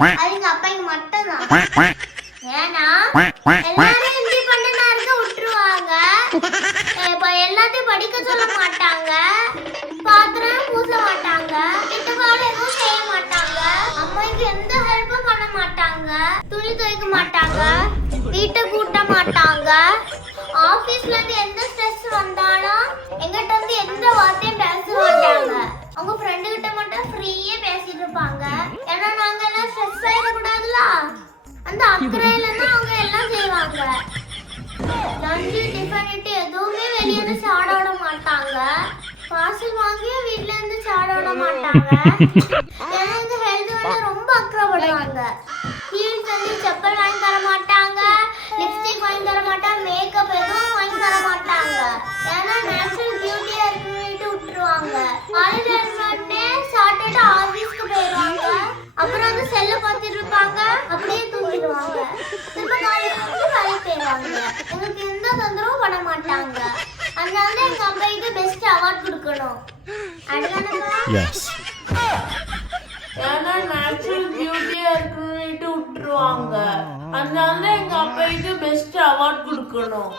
அவங்க அப்பாக்கு மட்டும் தான். ஏன்னா எல்லாரும் இப்படி பண்ணனா இருக்க விட்டுருவாங்க. இப்ப எல்லாத்தையும் படிக்க சொல்ல மாட்டாங்க, பாத்திரம் பூச மாட்டாங்க, வீட்டு வேலை எதுவும் செய்ய மாட்டாங்க, அம்மாக்கு எந்த ஹெல்ப்பும் பண்ண மாட்டாங்க, துணி துவைக்க மாட்டாங்க, வீட்டை கூட்ட மாட்டாங்க, ஆபீஸ்ல இருந்து எந்த ஸ்ட்ரெஸ் வந்தாலும் எங்கிட்ட வந்து எந்த வார்த்தையும் பேச மாட்டாங்க. அவங்க ஃப்ரெண்டு கிட்ட மட்டும் ஃப்ரீயா பேசிட்டு இருப்பாங்க. ஏன்னா நாங்க எல்லாம் ஸ்ட்ரெஸ் ஆயிடக்கூடாதுல, அந்த அக்கறையில தான் அவங்க எல்லாம் செய்வாங்க. லஞ்சு டிஃபன் எதுவுமே வெளியே இருந்து சாப்பிட விட மாட்டாங்க, பார்சல் வாங்கி வீட்ல இருந்து சாப்பிட விட மாட்டாங்க. ஏன்னா இந்த ஹெல்த் வந்து ரொம்ப அக்கறைப்படுவாங்க. ஹீல்ஸ் வந்து செப்பல் வாங்கி தர மாட்டாங்க, லிப்ஸ்டிக் வாங்கி தர மாட்டாங்க, மேக்கப் எதுவும் வாங்கி தர மாட்டாங்க. ஏன்னா நேச்சுரல் பியூட்டியா இருக்குன்னு விட்டுருவாங்க. காலையில இருந்தே சாப்பிட்டுட்டு ஆபீஸ்க்கு போயிடுவாங்க. அப்புறம் வந்து செல்ல பார்த்துட்டு இருப்பாங்க, அப்படியே தூங்கிடுவாங்க. திரும்ப காலையில வந்து வேலைக்கு போயிடுவாங்க. எங்களுக்கு எந்த தொந்தரவும் பண்ண மாட்டாங்க. அதனால எங்க அப்பாவுக்கு பெஸ்ட் அவார்ட் கொடுக்கணும். ஏன்னா நேச்சுரல் பியூட்டியா இருக்குன்னு விட்டுருவாங்க. அதனால எங்க அப்பாவுக்கு பெஸ்ட் அவார்ட் கொடுக்கணும்.